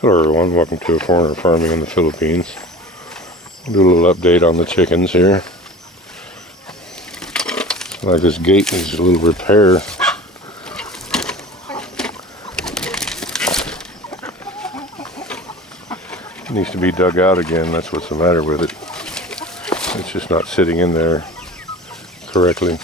Hello everyone, welcome to Foreigner Farming in the Philippines. I'll do a little update on the chickens here. Like this gate needs a little repair. It needs to be dug out again, that's what's the matter with it. It's just not sitting in there correctly.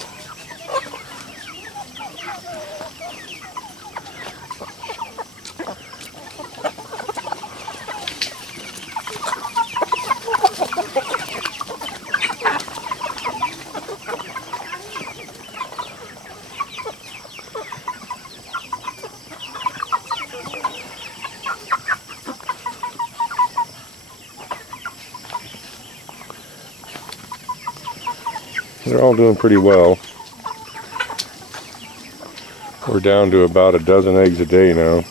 They're all doing pretty well. We're down to about a dozen eggs a day now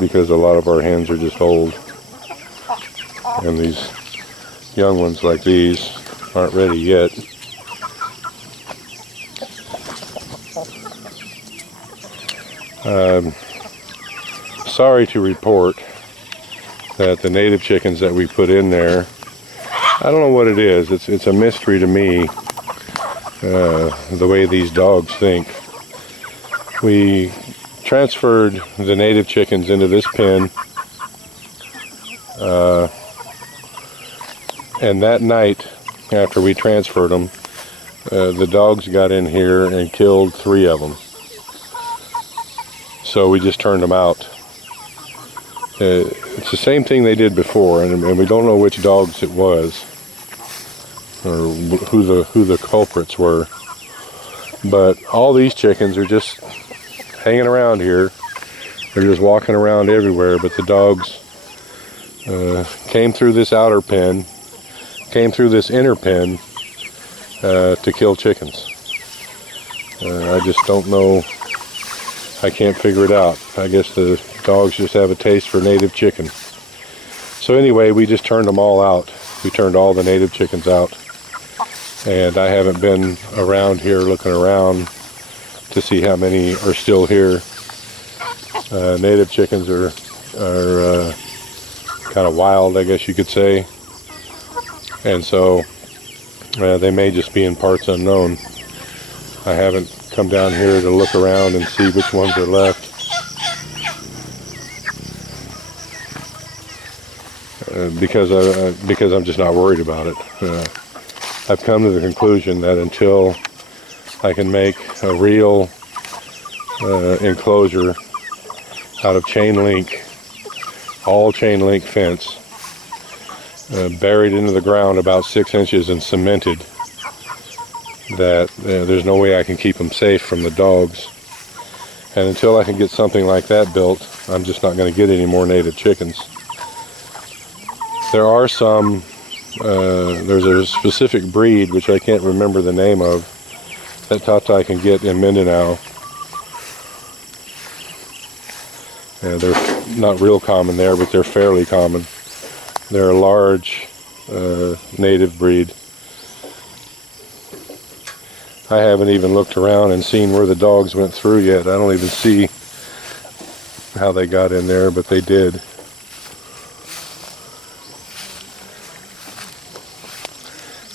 because a lot of our hens are just old. And these young ones like these aren't ready yet. Sorry to report that the native chickens that we put in there, I don't know what it is. It's a mystery to me, the way these dogs think. We transferred the native chickens into this pen, and that night after we transferred them, the dogs got in here and killed 3 of them. So we just turned them out. It's the same thing they did before, and we don't know which dogs it was, or who the culprits were. But all these chickens are just hanging around here. They're just walking around everywhere, but the dogs came through this outer pen, came through this inner pen to kill chickens. I just don't know. I can't figure it out. I guess the dogs just have a taste for native chicken. So anyway, we just turned them all out. We turned all the native chickens out. And I haven't been around here looking around to see how many are still here. Native chickens are kind of wild, I guess you could say. And so they may just be in parts unknown. I haven't come down here to look around and see which ones are left. Because I'm just not worried about it. I've come to the conclusion that until I can make a real enclosure out of chain link, all chain link fence, buried into the ground about 6 inches and cemented, that there's no way I can keep them safe from the dogs. And until I can get something like that built, I'm just not going to get any more native chickens. There are some, there's a specific breed, which I can't remember the name of, that Tatai can get in Mindanao. They're not real common there, but they're fairly common. They're a large native breed. I haven't even looked around and seen where the dogs went through yet. I don't even see how they got in there, but they did.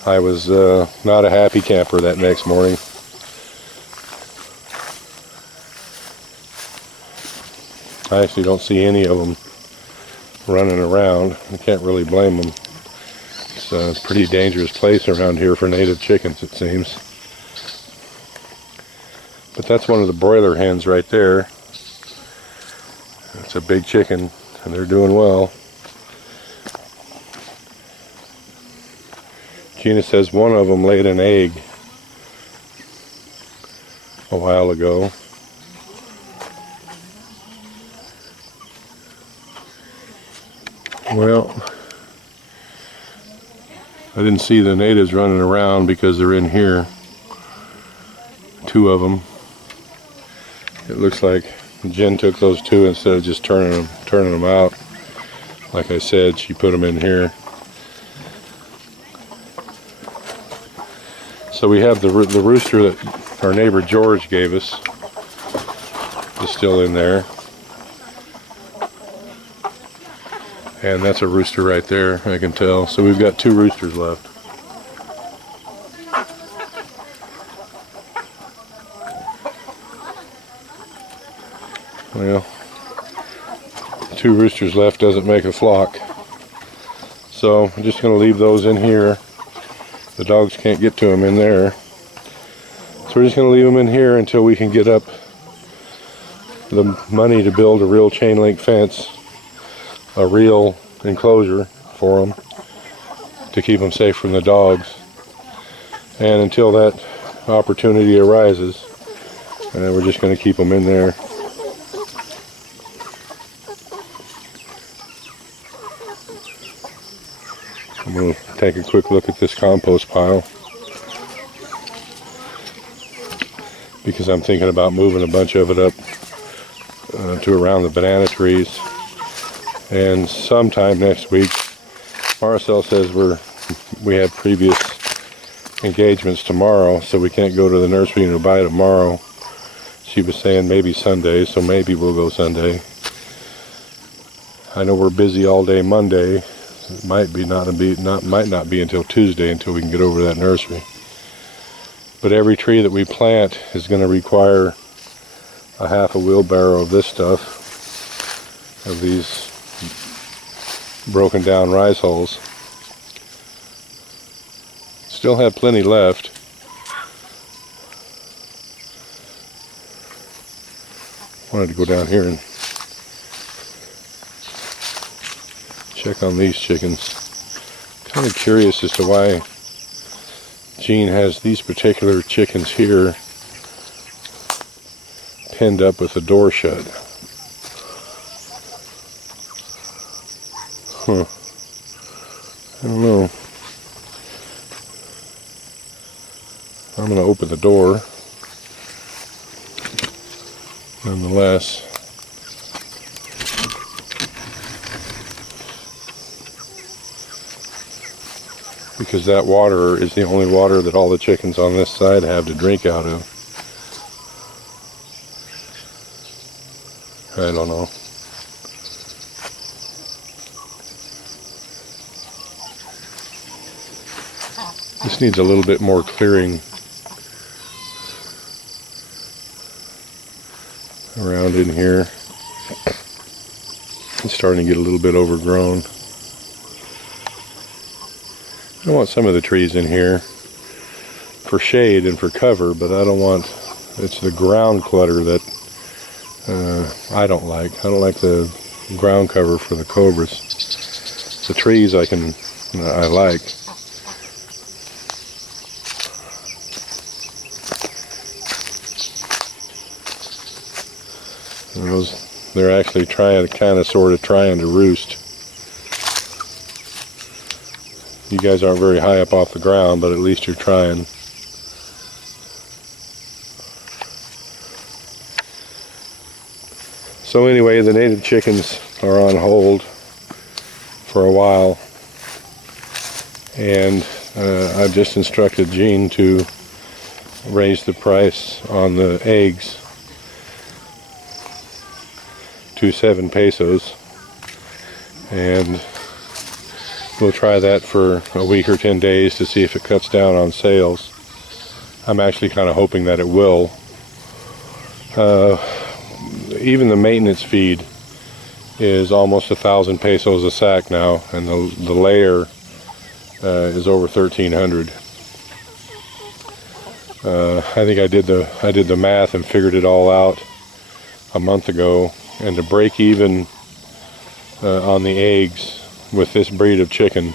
I was not a happy camper that next morning. I actually don't see any of them running around. I can't really blame them. It's a pretty dangerous place around here for native chickens, it seems. But that's one of the broiler hens right there. It's a big chicken, and they're doing well. Gina says one of them laid an egg a while ago. Well, I didn't see the natives running around because they're in here. 2 of them. It looks like Jen took those 2 instead of just turning them out. Like I said, she put them in here. So we have the rooster that our neighbor George gave us is still in there. And that's a rooster right there, I can tell. So we've got 2 roosters left. Well, 2 roosters left doesn't make a flock. So I'm just going to leave those in here. The dogs can't get to them in there. So we're just going to leave them in here until we can get up the money to build a real chain link fence, a real enclosure for them to keep them safe from the dogs. And until that opportunity arises, we're just going to keep them in there. I'm going to take a quick look at this compost pile, because I'm thinking about moving a bunch of it up to around the banana trees. And sometime next week, Marcel says we have previous engagements tomorrow, so we can't go to the nursery in Dubai tomorrow. She was saying maybe Sunday, so maybe we'll go Sunday. I know we're busy all day Monday. It might not be until Tuesday until we can get over to that nursery. But every tree that we plant is going to require a half a wheelbarrow of this stuff, of these broken down rice hulls. Still have plenty left. Wanted to go down here and check on these chickens. Kind of curious as to why Jean has these particular chickens here pinned up with the door shut. Huh. I don't know. I'm going to open the door nonetheless. Because that water is the only water that all the chickens on this side have to drink out of. I don't know. This needs a little bit more clearing around in here. It's starting to get a little bit overgrown. I want some of the trees in here for shade and for cover, but I don't want, it's the ground clutter that I don't like. I don't like the ground cover for the cobras. The trees I like. And those, they're actually trying to roost. You guys aren't very high up off the ground, but at least you're trying. So anyway, the native chickens are on hold for a while, and I've just instructed Jean to raise the price on the eggs to 7 pesos, and we'll try that for a week or 10 days to see if it cuts down on sales. I'm actually kind of hoping that it will. Even the maintenance feed is almost 1,000 pesos a sack now, and the layer is over 1,300. I think I did the math and figured it all out a month ago, and to break even on the eggs with this breed of chicken,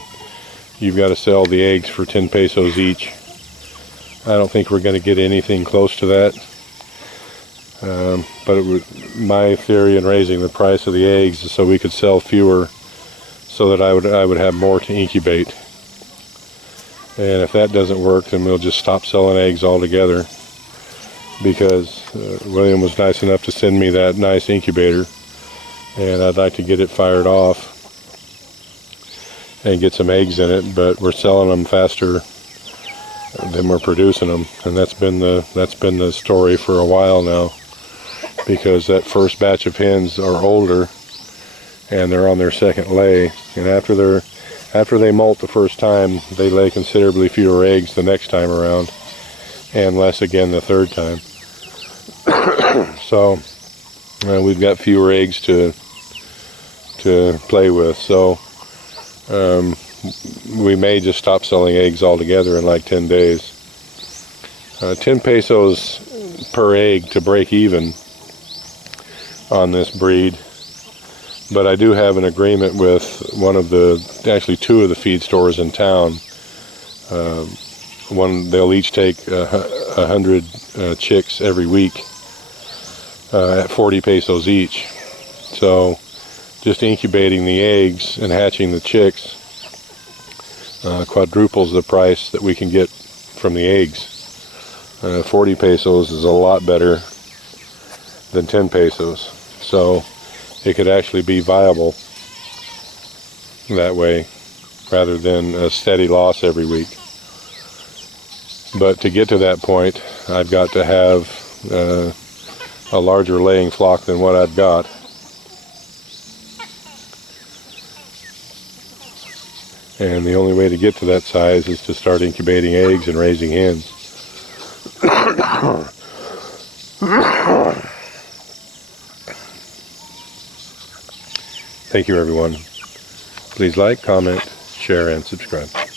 you've got to sell the eggs for 10 pesos each. I don't think we're going to get anything close to that. But my theory in raising the price of the eggs is so we could sell fewer, so that I would have more to incubate. And if that doesn't work, then we'll just stop selling eggs altogether, because William was nice enough to send me that nice incubator, and I'd like to get it fired off and get some eggs in it, but we're selling them faster than we're producing them, and that's been the story for a while now, because that first batch of hens are older and they're on their second lay. And after they molt the first time, they lay considerably fewer eggs the next time around, and less again the third time. So we've got fewer eggs to play with. So we may just stop selling eggs altogether in like 10 days. 10 pesos per egg to break even on this breed. But I do have an agreement with actually two of the feed stores in town. They'll each take 100 chicks every week at 40 pesos each. So just incubating the eggs and hatching the chicks quadruples the price that we can get from the eggs. 40 pesos is a lot better than 10 pesos. So it could actually be viable that way rather than a steady loss every week. But to get to that point, I've got to have a larger laying flock than what I've got. And the only way to get to that size is to start incubating eggs and raising hens. Thank you, everyone. Please like, comment, share, and subscribe.